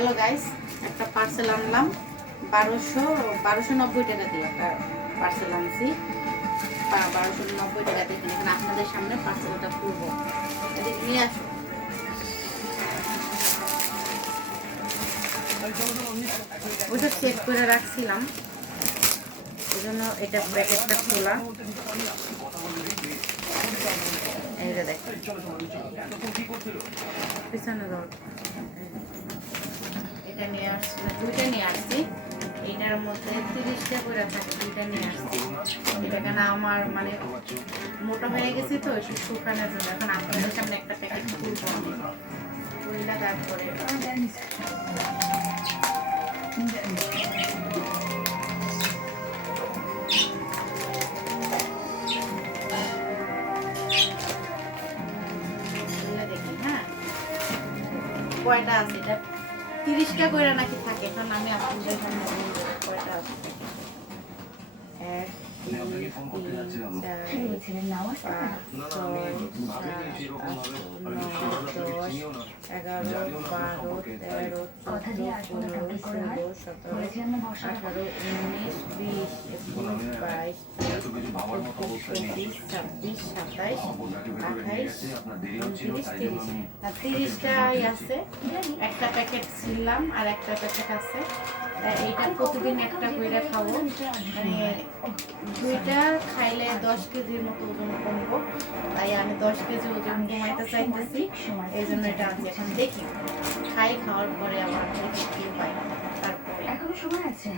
Hello guys, একটা parcel আনলাম 1290 টাকা দিয়ে একটা পার্সেল আনছি। 1290 টাকা দিয়ে এখানে আপনাদের সামনে পার্সেলটা খুলবো। এদিকে নিয়ে আসো। ওটা চেক করে রাখছিলাম, এই জন্য এটা প্যাকেটটা খোলা। এইটা দেখেন পিছনে ধর, এটা নিয়ে আসছি, দুইটা নিয়ে আসছি। এটার মধ্যে 30টা করে থাকে, দুইটা নিয়ে আসছি। এটা কেন আমার মানে মোটা হয়ে গেছে তো একটু শুকানোর জন্য। এখন আপনাদের সামনে একটা প্যাকেট খুলবো আমি, খুললে তারপরে দেখি। হ্যাঁ, কয়টা আছে এটা? 30টা করে নাকি থাকে। এখন আমি আপনাদের সামনে কয়টা আছে। 1 2 3 4 5 6 7 8 9 10 11 12 13 14 15 16 17 18 19 20 21 22 23 26 27 28 29 30টাই আছে। একটা প্যাকেট ছিলাম আর একটা প্যাকেট আছে। এইটা প্রতিদিন একটা করে খাবো, মানে দুইটা খাইলে 10 কেজির মতো ওজন কমবো। তাই আমি 10 কেজি ওজন কমাইতে চাইতেছি, এই জন্য এটা আনছি। এখন দেখি খাওয়ার পরে আবার দেখি কি পাই, তারপরে এখনো সময় আছে।